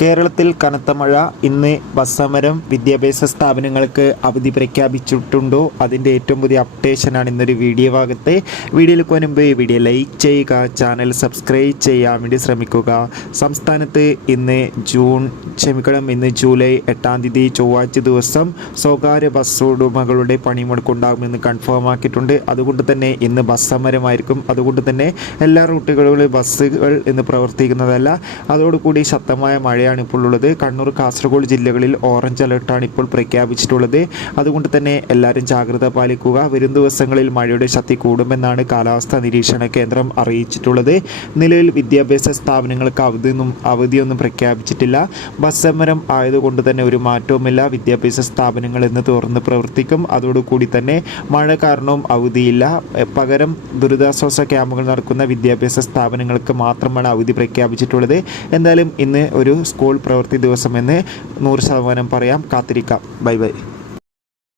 കേരളത്തിൽ കനത്ത മഴ. ഇന്ന് ബസ് സമരം, വിദ്യാഭ്യാസ സ്ഥാപനങ്ങൾക്ക് അവധി പ്രഖ്യാപിച്ചിട്ടുണ്ടോ? അതിൻ്റെ ഏറ്റവും പുതിയ അപ്ഡേഷനാണ് ഇന്നൊരു വീഡിയോ ഭാഗത്ത്. വീഡിയോയിൽ മുൻപ് വീഡിയോ ലൈക്ക് ചെയ്യുക, ചാനൽ സബ്സ്ക്രൈബ് ചെയ്യാൻ വേണ്ടി ശ്രമിക്കുക. സംസ്ഥാനത്ത് ഇന്ന് ജൂലൈ 8 തീയതി ചൊവ്വാഴ്ച ദിവസം സ്വകാര്യ ബസ് ഉടമകളുടെ പണിമുടക്കുണ്ടാകുമെന്ന് കൺഫേം ആക്കിയിട്ടുണ്ട്. അതുകൊണ്ട് തന്നെ ഇന്ന് ബസ് സമരമായിരിക്കും. അതുകൊണ്ട് തന്നെ എല്ലാ റൂട്ടുകളിലും ബസ്സുകൾ ഇന്ന് പ്രവർത്തിക്കുന്നതല്ല. അതോടുകൂടി ശക്തമായ മഴയാണ് ഇപ്പോൾ ഉള്ളത്. കണ്ണൂർ, കാസർഗോഡ് ജില്ലകളിൽ ഓറഞ്ച് അലർട്ടാണ് ഇപ്പോൾ പ്രഖ്യാപിച്ചിട്ടുള്ളത്. അതുകൊണ്ട് തന്നെ എല്ലാവരും ജാഗ്രത പാലിക്കുക. വരും ദിവസങ്ങളിൽ മഴയുടെ ശക്തി കൂടുമെന്നാണ് കാലാവസ്ഥാ നിരീക്ഷണ കേന്ദ്രം അറിയിച്ചിട്ടുള്ളത്. നിലവിൽ വിദ്യാഭ്യാസ സ്ഥാപനങ്ങൾക്ക് അവധിയൊന്നും പ്രഖ്യാപിച്ചിട്ടില്ല. ബസ് സമരം ആയതുകൊണ്ട് തന്നെ ഒരു മാറ്റവുമില്ല. വിദ്യാഭ്യാസ സ്ഥാപനങ്ങൾ ഇന്ന് തുറന്ന് പ്രവർത്തിക്കും. അതോടുകൂടി തന്നെ മഴ കാരണവും അവധിയില്ല. പകരം ദുരിതാശ്വാസ ക്യാമ്പുകൾ നടക്കുന്ന വിദ്യാഭ്യാസ സ്ഥാപനങ്ങൾക്ക് മാത്രമാണ് അവധി പ്രഖ്യാപിച്ചിട്ടുള്ളത്. എന്തായാലും ഇന്ന് ഒരു സ്കൂൾ പ്രവൃത്തി ദിവസമെന്ന് 100% പറയാം. കാത്തിരിക്കാം. Bye bye.